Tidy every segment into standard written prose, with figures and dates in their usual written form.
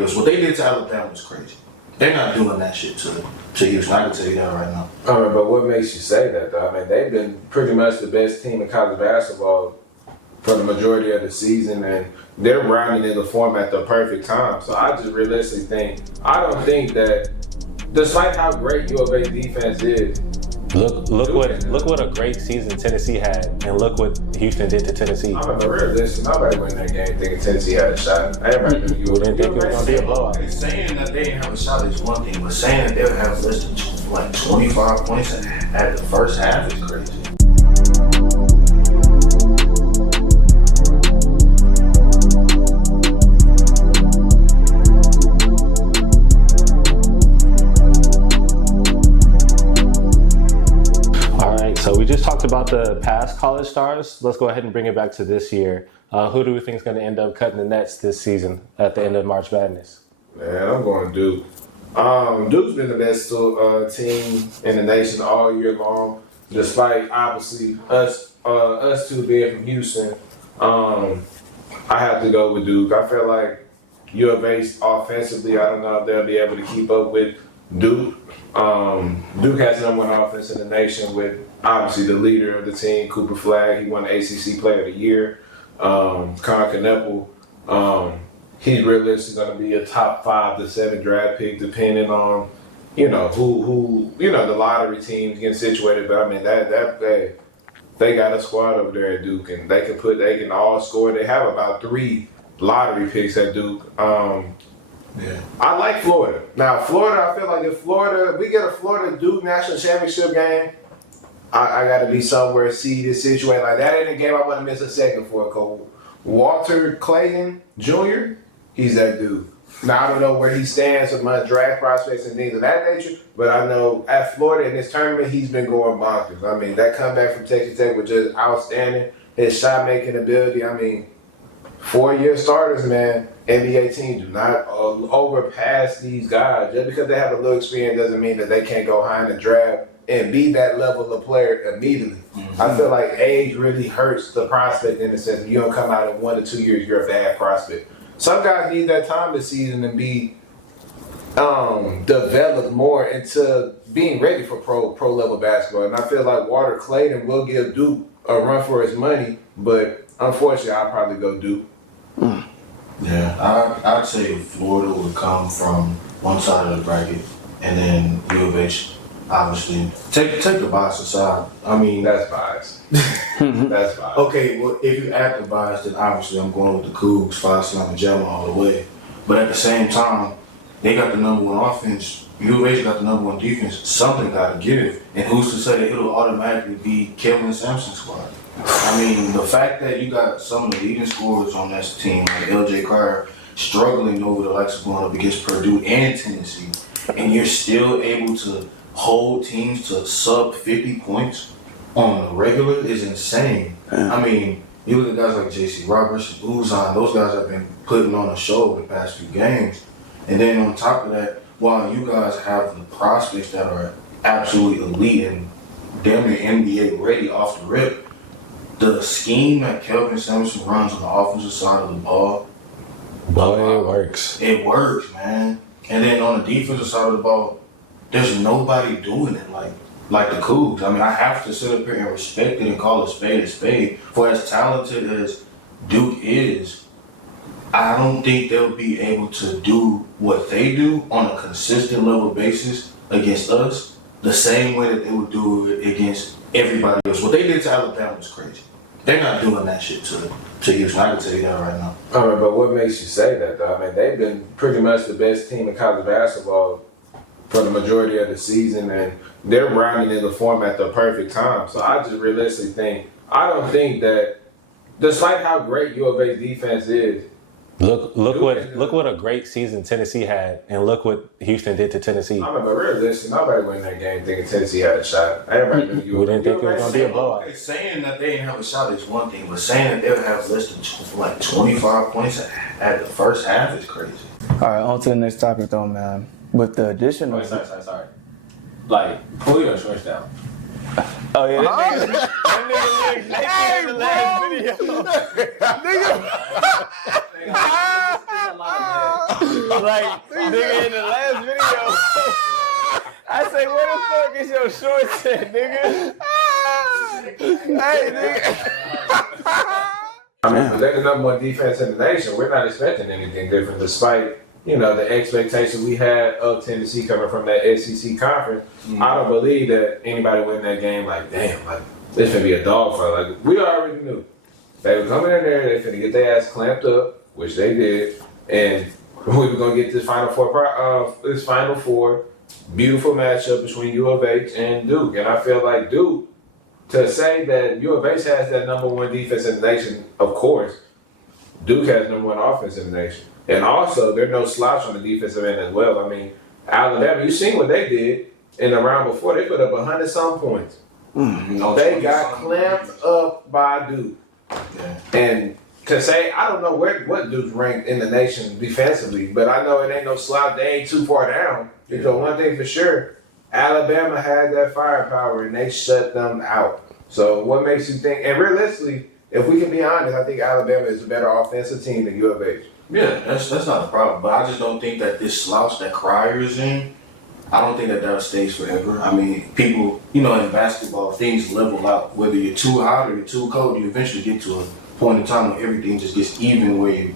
What they did to Alabama was crazy. They're not doing that shit to Houston. I can tell you that right now. I mean, but what makes you say that, though? I mean, they've been pretty much the best team in college basketball for the majority of the season, and they're rounding in the form at the perfect time. So I just realistically think, I don't think that, despite how great U of A defense is, Look what a great season Tennessee had, and look what Houston did to Tennessee. I'm a realist. Nobody win that game thinking Tennessee had a shot. Everybody knew We didn't think it was going to be a blowout. Saying that they didn't have a shot is one thing, but saying that they would have less than 25 points at the first half is crazy. So we just talked about the past college stars. Let's go ahead and bring it back to this year. Who do we think is going to end up cutting the nets this season at the end of March Madness? Man, I'm going Duke. Duke's been the best team in the nation all year long, despite obviously us two being from Houston. I have to go with Duke. I feel like U of A offensively, I don't know if they'll be able to keep up with Duke. Duke has number one offense in the nation with obviously the leader of the team, Cooper Flagg. He won the ACC Player of the Year. Con Kneppel, he's realistically going to be a top 5 to 7 draft pick, depending on who the lottery teams get situated. But I mean they got a squad over there at Duke, and they can all score. They have about 3 lottery picks at Duke. Yeah. I like Florida. Now, Florida, I feel like if we get a Florida-Duke national championship game, I got to be somewhere seeded, situated. Like, that ain't a game I want to miss a second for. Cause Walter Clayton Jr., he's that dude. Now, I don't know where he stands with my draft prospects and things of that nature, but I know at Florida in this tournament, he's been going bonkers. I mean, that comeback from Texas Tech was just outstanding. His shot-making ability, I mean, 4-year starters, man. NBA teams do not overpass these guys. Just because they have a little experience doesn't mean that they can't go high in the draft and be that level of player immediately. Mm-hmm. I feel like age really hurts the prospect in the sense that you don't come out in 1 to 2 years, you're a bad prospect. Some guys need that time this season and be developed more into being ready for pro level basketball. And I feel like Walter Clayton will give Duke a run for his money, but unfortunately, I'll probably go Duke. Yeah, I'd say Florida would come from one side of the bracket, and then U of H, obviously. Take the bias aside. I mean, that's bias. That's bias. Okay, well, if you add the bias, then obviously I'm going with the Cougs, Five Slam, and Gemma all the way. But at the same time, they got the number 1 offense. U of H got the number 1 defense. Something got to give. And who's to say that it'll automatically be Kevin Sampson's squad? I mean, the fact that you got some of the leading scorers on this team, like L.J. Cryer, struggling over the likes of going up against Purdue and Tennessee, and you're still able to hold teams to sub 50 points on the regular is insane. I mean, you look at guys like J.C. Roberts, Uzan, those guys have been putting on a show over the past few games. And then on top of that, while you guys have the prospects that are absolutely elite and damn near NBA ready off the rip, the scheme that Kelvin Sampson runs on the offensive side of the ball, Boy, it works. It works, man. And then on the defensive side of the ball, there's nobody doing it like the Cougs. I mean, I have to sit up here and respect it and call a spade. For as talented as Duke is, I don't think they'll be able to do what they do on a consistent level basis against us the same way that they would do it against everybody else. What they did to Alabama was crazy. They're not doing that shit to Houston. I can tell you that right now. I mean, but what makes you say that, though? I mean, they've been pretty much the best team in college basketball for the majority of the season, and they're rounding in the form at the perfect time. So I just realistically think, I don't think that, despite how great U of A's defense is, Look what a great season Tennessee had, and look what Houston did to Tennessee. I remember realistically, nobody win that game thinking Tennessee had a shot. Everybody knew we didn't think it was going to be a blowout. Okay, saying that they didn't have a shot is one thing, but saying that they'll have less than 25 points at the first half is crazy. All right, on to the next topic though, man. With the addition of... Sorry. Like, pull your shorts down. Oh yeah, that nigga looked naked in the last video. Like, nigga, in the last video, I say, where the fuck is your shorts at, nigga? Hey, nigga. I mean, but they're the number one defense in the nation. We're not expecting anything different, despite the expectation we had of Tennessee coming from that SEC conference. I don't believe that anybody win that game like, damn, like this finna be a dogfight. Like we already knew they were coming in there. They finna get their ass clamped up, which they did, and we were gonna get this Final Four beautiful matchup between U of H and Duke. And I feel like Duke. To say that U of H has that number one defense in the nation, of course, Duke has number one offense in the nation. And also, they're no slouch on the defensive end as well. I mean, Alabama, you seen what they did in the round before. They put up 100-some points. They got clamped up by Duke. Yeah. And to say, I don't know what Duke's ranked in the nation defensively, but I know it ain't no slouch. They ain't too far down. Because one thing for sure, Alabama had that firepower and they shut them out. So what makes you think? And realistically, if we can be honest, I think Alabama is a better offensive team than U of H. Yeah, that's not a problem. But I just don't think that this slouch that Cryer is in, I don't think that stays forever. I mean, people, in basketball, things level out. Whether you're too hot or you're too cold, you eventually get to a point in time where everything just gets even where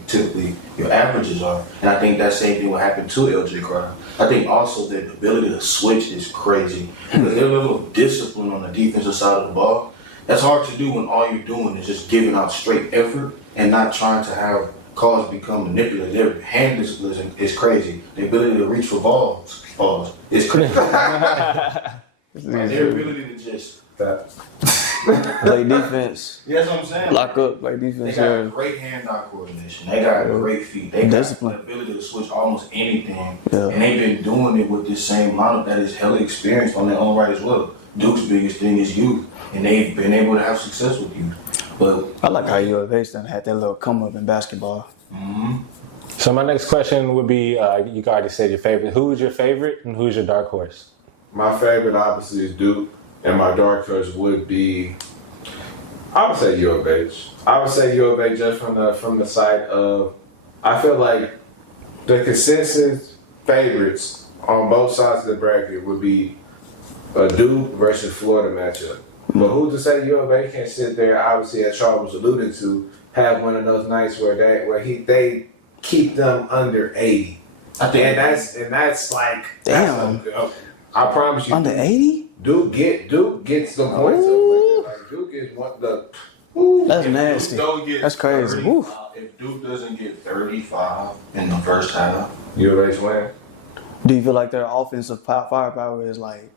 your averages are. And I think that same thing will happen to LJ Cryer. I think also that the ability to switch is crazy. Because their level of discipline on the defensive side of the ball, that's hard to do when all you're doing is just giving out straight effort and not trying to have calls become manipulative. Their hand discipline is crazy. The ability to reach for balls is crazy. Their ability to just play defense. Yeah, that's what I'm saying. Lock up, play defense. They got great hand-eye coordination. They got great feet. They got the ability to switch almost anything. Yeah. And they've been doing it with this same lineup that is hella experienced on their own right as well. Duke's biggest thing is youth, and they've been able to have success with youth. But I like how U of H done had that little come up in basketball. Mm-hmm. So my next question would be, you already said your favorite. Who's your favorite and who's your dark horse? My favorite obviously is Duke. And my dark horse would be, I would say U of H. I would say U of H just from the side of, I feel like the consensus favorites on both sides of the bracket would be a Duke versus Florida matchup. But who's to say U of H can't sit there, obviously, as Charles was alluding to, have one of those nights where they keep them under 80. And that's like, damn. I promise you. Under 80? Duke gets the points up. Like Duke is that's nasty. That's crazy. If Duke doesn't get 35 in the first half, U of H win. Do you feel like their offensive firepower is like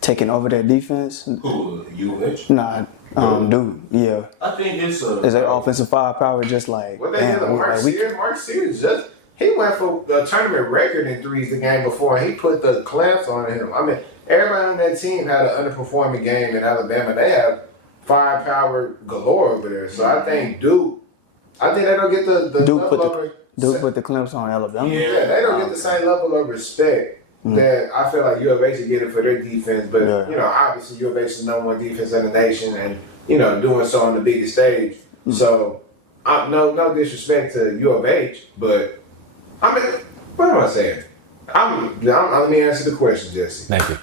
taking over their defense? Who, U of H? Nah, Duke. Yeah. I think it's is their offensive firepower just like? What they did to Mark Sears just. He went for the tournament record in threes the game before, and he put the clamps on him. I mean, everybody on that team had an underperforming game in Alabama. They have firepower galore over there. So I think Duke, they don't get the Duke put the clamps on Alabama. Yeah, they don't get the same level of respect that I feel like U of H is getting for their defense. But, obviously U of H is the number one defense in the nation and, doing so on the biggest stage. So, no disrespect to U of H, but I mean, what am I saying? Let me answer the question, Jesse. Thank you.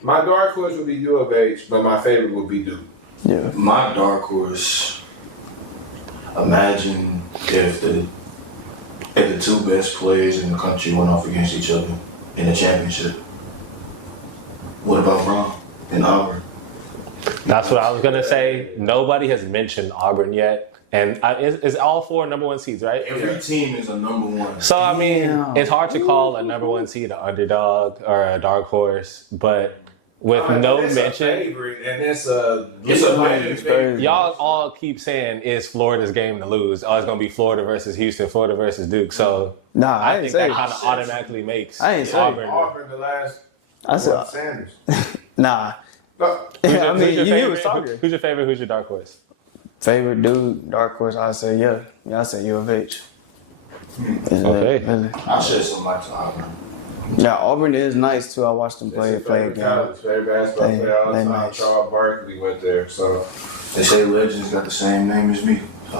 My dark horse would be U of H, but my favorite would be Duke. Yeah. My dark horse, imagine if the two best players in the country went off against each other in a championship. What about Ron and Auburn? That's what I was going to say. Nobody has mentioned Auburn yet. And it's all four number one seeds, right? Every team is a number one. So, I mean, it's hard to call a number one seed an underdog or a dark horse, but with no mention. A favorite, and it's a favorite. Y'all all keep saying it's Florida's game to lose. Oh, it's going to be Florida versus Houston, Florida versus Duke. So, I think that kind of automatically makes Auburn. Auburn the last Sanders. Nah. I mean, you was talking. Who's your favorite? Who's your dark horse? Favorite dude, dark horse, I say I say U of H. Okay. I'll shed some light to Auburn. Yeah, Auburn is nice too. I watched them play a game. Favorite basketball player all the time. Nice. Charles Barkley went there, so they say legends got the same name as me. So